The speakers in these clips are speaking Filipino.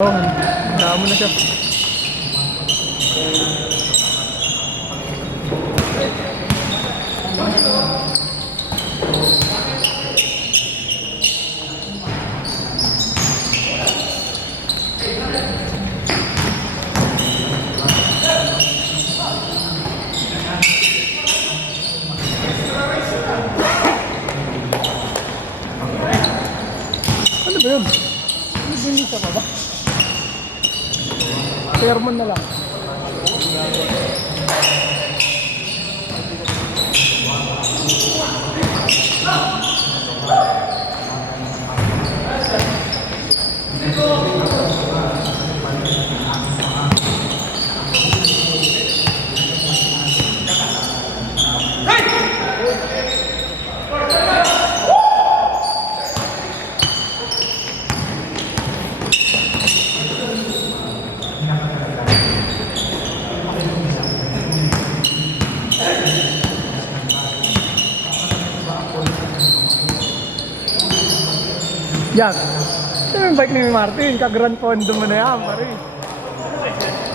Oh, damo na siya. Ano ba yun? Ano binisa ka ba? Sermon na lang. Yan. Ito yung bike ni Martin. Ka-Grand Fondo mo na yan, pare.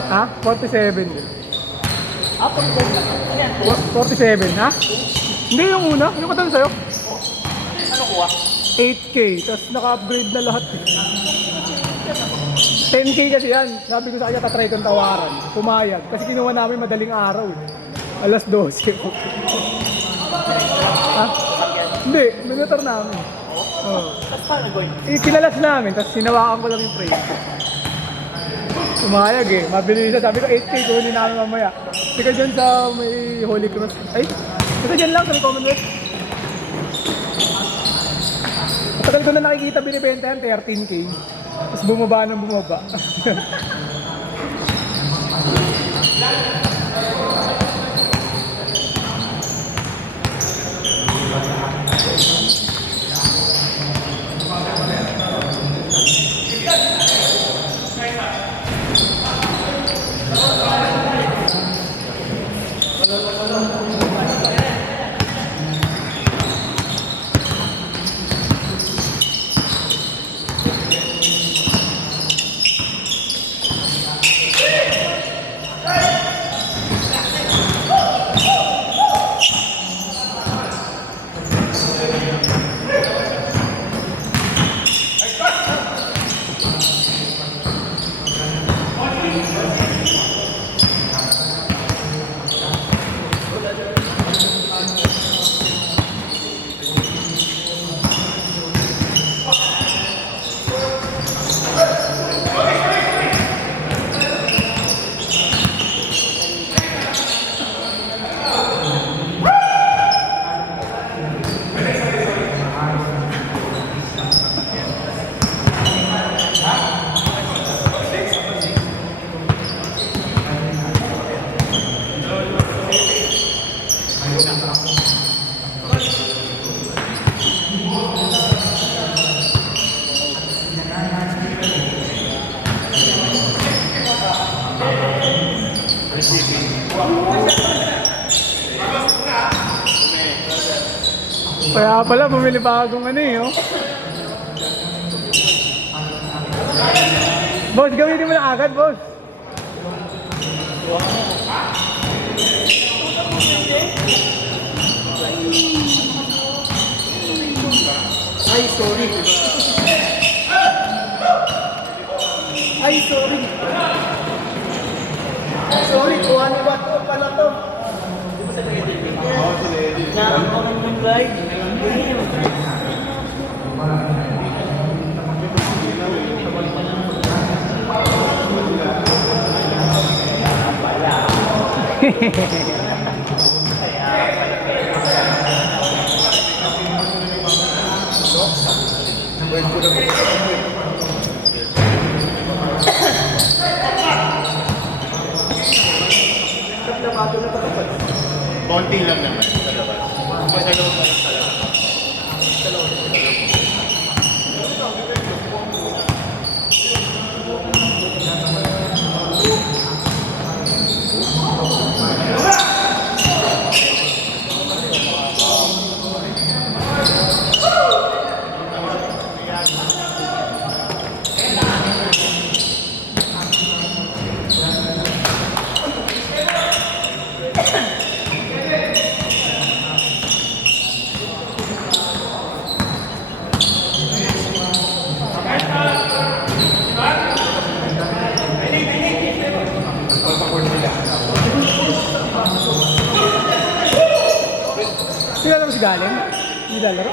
Ha? 47. Ah, 47, ha? Hindi yung una. Yung katanong sa'yo. ano kuha? 8K. Tapos naka-upgrade na lahat. 10K kasi yan. Sabi ko sa kanya, tatry kong tawaran. Pumayag. Kasi kinuha namin madaling araw. Alas 12. Ha? Hindi. Minutor namin. Oh. Tapos paano boy? Ikinalas namin, tapos sinawakan ko lang yung frame. Umayag eh, mabili siya. Sabi ko 8K, kunin namin mamaya. Sika dyan sa may Holy Cross. Ay, ito dyan lang sa may Commonwealth. Matagal ko na nakikita binibenta yan, 13K. Tapos bumaba ng bumaba. Kaya pala, bumili pa akong ano eh, oh. Boss, gawin mo na agad, boss. Ay, sorry. Ay, sorry. Sorry, kuha ni Bato pala to. Nakakaroon ng ride. Konti lang naman sa labas. Masyadong pa lang sa labas. galing? Hindi lalaro?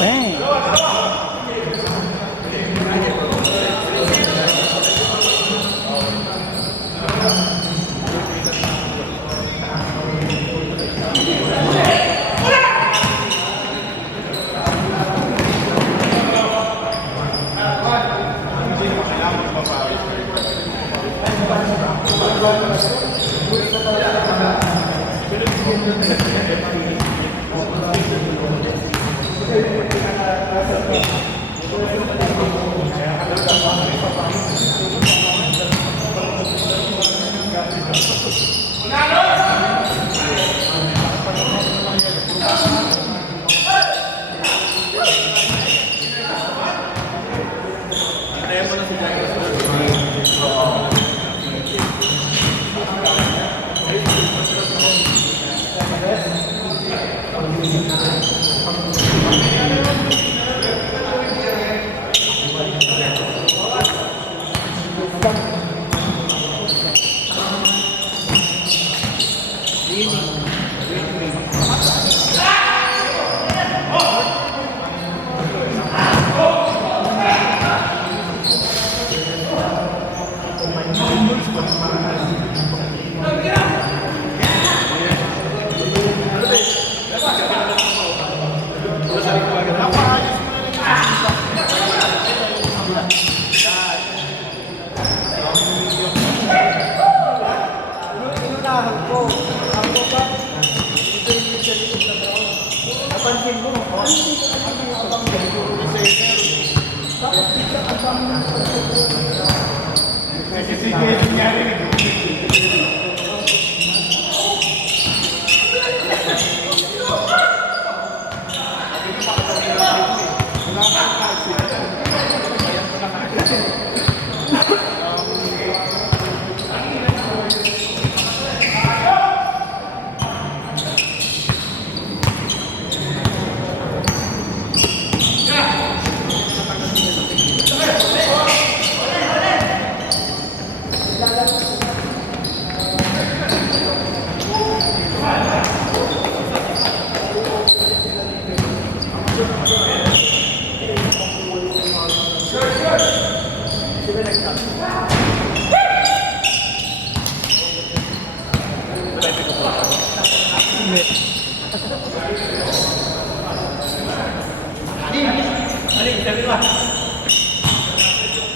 Bang!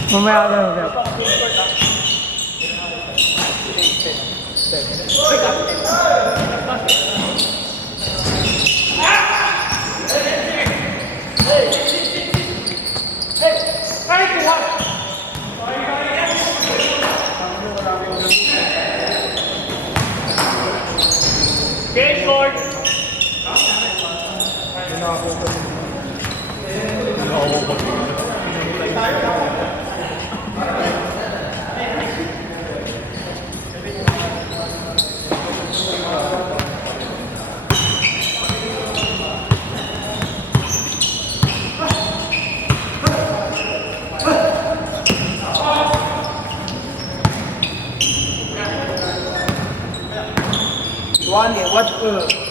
Mamaya na mamaya. Okay, short. What?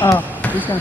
Ah, bis na.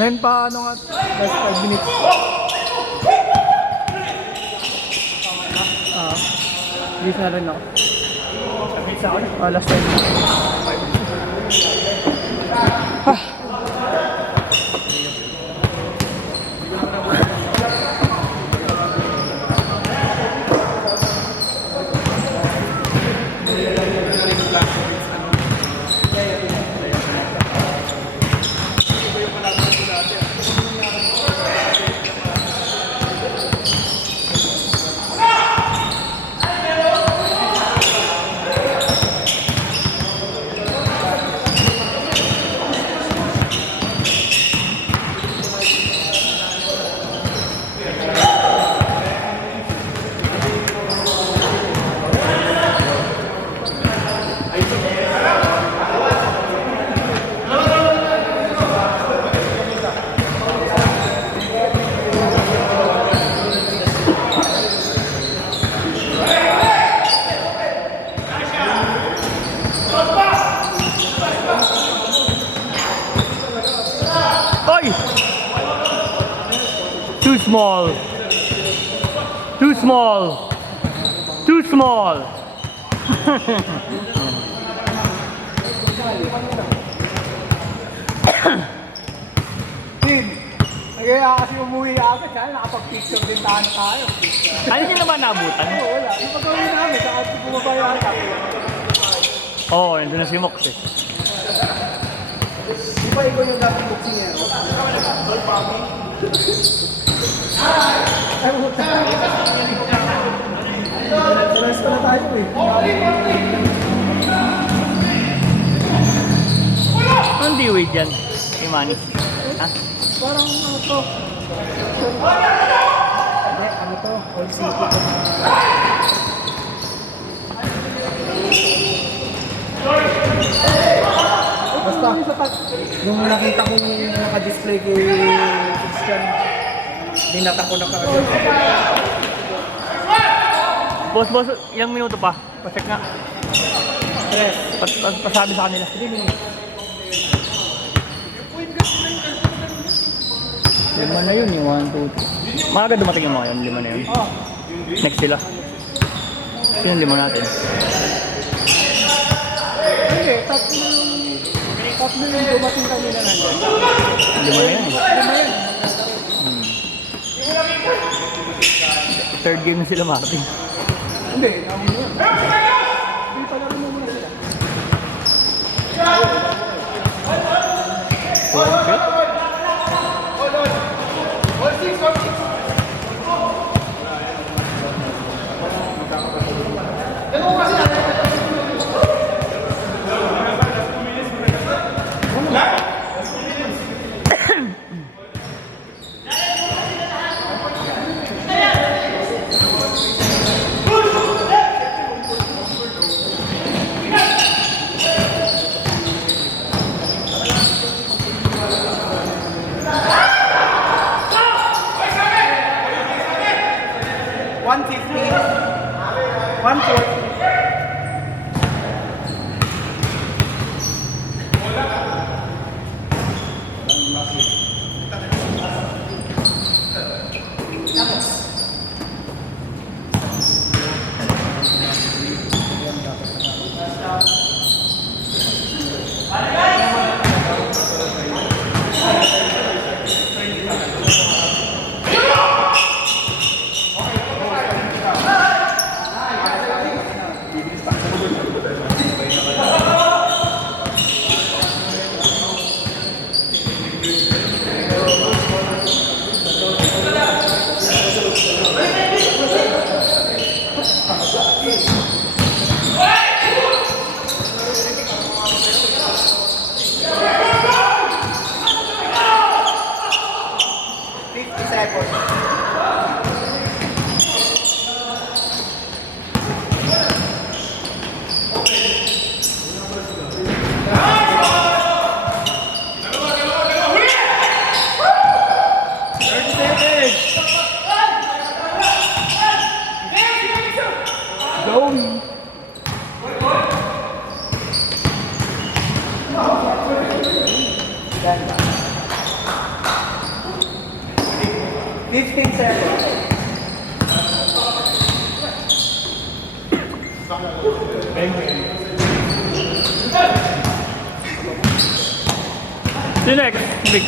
Men, paano nga? Last 5 minutes. Ah, bis na rin ako. Sa akin? Last 5 minutes. Ah. Oy! Too small. Too small. Too small. Tim, kaya kasi umuwi agad, kaya nakapag-picture din tayo. Ano nyo naman nabutan? Oo, wala. Yung pag-uwi namin, saka bumaba yata. Oo, nandun na si Mox eh. Di ba ikaw yung dapat boksingero? Ay, puta. Rest na tayo eh. Anong diwid dyan? Imani. Ha? Parang ano to? Hindi, ano to? Old City to. Basta, nung nakita kong naka-display kay Christian, dinata ko na kaagad. Boss, ilang minuto pa? Pacheck nga. Tres. Pasabi sa kanila. 3 minutes. Lima na yun, yung 1, 2, 3. Maaga dumating yung mga yun, lima na yun. Oh, Next sila. Sino lima natin? hindi. Tatlo yung dumating kanina nandyan. Lima na yun eh. Lima yan. Third game na sila, Martin. Hindi, nauna yun. Hindi pala rin muna sila. Sino next? Big.